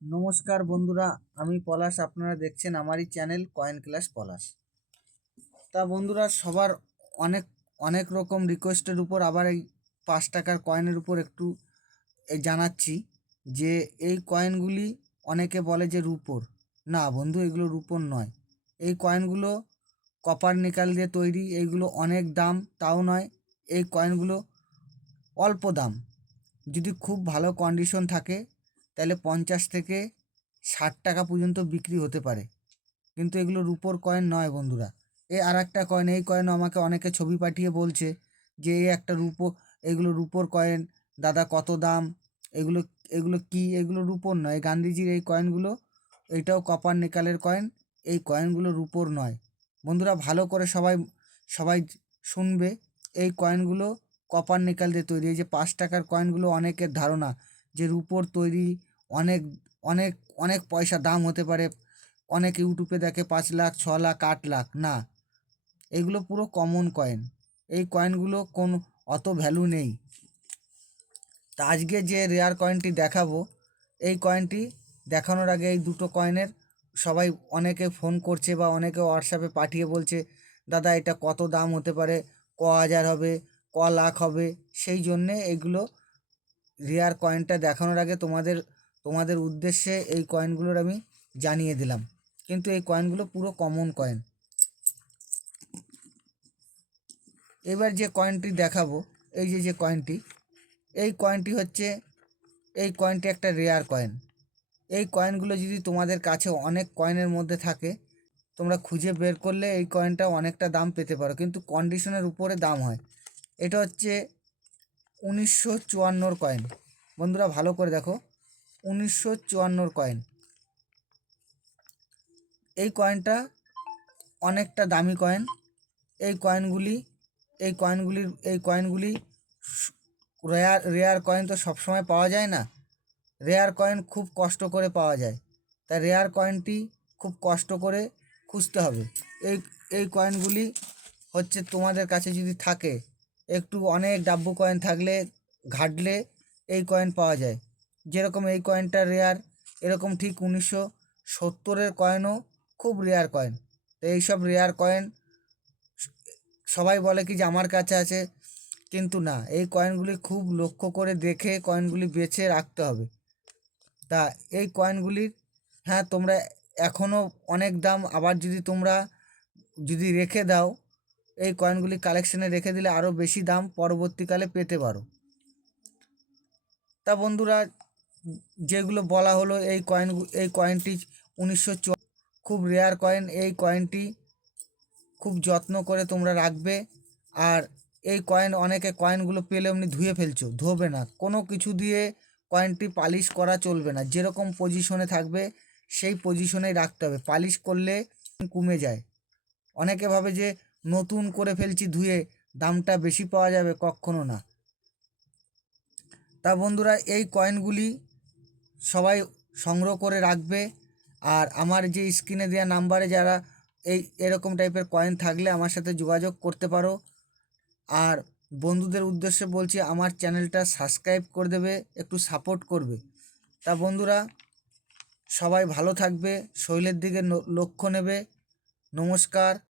নমস্কার বন্ধুরা, আমি পলাশ। আপনারা দেখছেন আমারই চ্যানেল কয়েন ক্লাস পলাশ। তা বন্ধুরা, সবার অনেক অনেক রকম রিকোয়েস্টের উপর আবার এই 5 টাকার কয়েনের উপর একটু জানাচ্ছি যে এই কয়েনগুলি অনেকে বলে যে রূপোর। না বন্ধু, এগুলো রূপোর নয়। এই কয়েনগুলো কপার নিকাল দিয়ে তৈরি। এইগুলো অনেক দাম তাও নয়। এই কয়েনগুলো অল্প দাম। যদি খুব ভালো কন্ডিশন থাকে তাহলে 50 থেকে 60 টাকা পর্যন্ত বিক্রি হতে পারে, কিন্তু এগুলো রুপোর কয়েন নয় বন্ধুরা। আর একটা কয়েন, এই কয়েনও আমাকে অনেকে ছবি পাঠিয়ে বলছে যে এই একটা রুপো, এগুলো রুপোর কয়েন দাদা, কত দাম? এগুলো এগুলো কি? এগুলো রুপোর নয়। গান্ধীজির এই কয়েনগুলো, এইটাও কপার নিকালের কয়েন। এই কয়েনগুলো রুপোর নয় বন্ধুরা। ভালো করে সবাই সবাই শুনবে। এই কয়েনগুলো কপার নিকাল দিয়ে তৈরি। এই যে 5 টাকার কয়েনগুলো অনেকের ধারণা যে রুপোর তৈরি, অনেক অনেক অনেক পয়সা দাম হতে পারে। অনেক ইউটিউবে দেখে 5 লাখ, 6 লাখ, 8 লাখ। না, এগুলো পুরো কমন কয়েন। এই কয়েনগুলো কোনো অত ভ্যালু নেই। তা আজকে যে রেয়ার কয়েনটি দেখাবো, এই কয়েনটি দেখানোর আগে এই দুটো কয়েনের সবাই অনেকে ফোন করছে বা অনেকে হোয়াটসঅ্যাপে পাঠিয়ে বলছে দাদা এটা কত দাম হতে পারে, ক হাজার হবে, ক লাখ হবে। সেই জন্যে এইগুলো রেয়ার কয়েনটা দেখানোর আগে তোমাদের তোমাদের উদ্দেশ্যে এই কয়েনগুলোর আমি জানিয়ে দিলাম। কিন্তু এই কয়েনগুলো পুরো কমন কয়েন। এবার যে কয়েনটি দেখাবো, এই যে কয়েনটি, এই কয়েনটি হচ্ছে, এই কয়েনটি একটা রেয়ার কয়েন। এই কয়েনগুলো যদি তোমাদের কাছে অনেক কয়েনের মধ্যে থাকে, তোমরা খুঁজে বের করলে এই কয়েনটা অনেকটা দাম পেতে পারো, কিন্তু কন্ডিশনের উপরে দাম হয়। এটা হচ্ছে 1954 কয়েন। বন্ধুরা ভালো করে দেখো, 1954 কয়েন। এই কয়েনটা অনেকটা দামি কয়েন। এই কয়েনগুলি এই কয়েনগুলি রেয়ার কয়েন তো সবসময় পাওয়া যায় না। রেয়ার কয়েন খুব কষ্ট করে পাওয়া যায়। তাই রেয়ার কয়েনটি খুব কষ্ট করে খুঁজতে হবে। এই এই কয়েনগুলি হচ্ছে তোমাদের কাছে যদি থাকে, একটু অনেক ডাব্বু কয়েন থাকলে ঘাটলে এই কয়েন পাওয়া যায়। যেরকম এই কয়েনটা রেয়ার, এরকম ঠিক 1970-এর কয়েনও খুব রেয়ার কয়েন। তো এইসব রেয়ার কয়েন সবাই বলে কি যে আমার কাছে আছে, কিন্তু না, এই কয়েনগুলি খুব লক্ষ্য করে দেখে কয়েনগুলি বেছে রাখতে হবে। তা এই কয়েনগুলির, হ্যাঁ, তোমরা এখনও অনেক দাম। আবার যদি তোমরা যদি রেখে দাও, এই কয়েনগুলি কালেকশানে রেখে দিলে আরও বেশি দাম পরবর্তীকালে পেতে পারো। তা বন্ধুরা, যেগুলো বলা হলো, এই কয়েনটি 1954, খুব রেয়ার কয়েন। এই কয়েনটি খুব যত্ন করে তোমরা রাখবে। আর এই কয়েন, অনেকে কয়েনগুলো পেলে এমনি ধুয়ে ফেলছো, ধোবে না। কোনো কিছু দিয়ে কয়েনটি পালিশ করা চলবে না। যেরকম পজিশনে থাকবে সেই পজিশনেই রাখতে হবে। পালিশ করলে কমে যায়। অনেকে ভাবে যে নতুন করে ফেলছি ধুয়ে, দামটা বেশি পাওয়া যাবে, কখনো না। তা বন্ধুরা, এই কয়েনগুলি সবাই সংগ্রহ করে রাখবে। আর আমার যে স্ক্রিনে দেওয়া নাম্বারে যারা এরকম টাইপের কয়েন থাকলে আমার সাথে যোগাযোগ করতে পারো। আর বন্ধুদের উদ্দেশ্যে বলছি, আমার চ্যানেলটা সাবস্ক্রাইব করে দেবে, একটু সাপোর্ট করবে। তা বন্ধুরা, সবাই ভালো থাকবে, শরীরের দিকে লক্ষ্য নেবে। নমস্কার।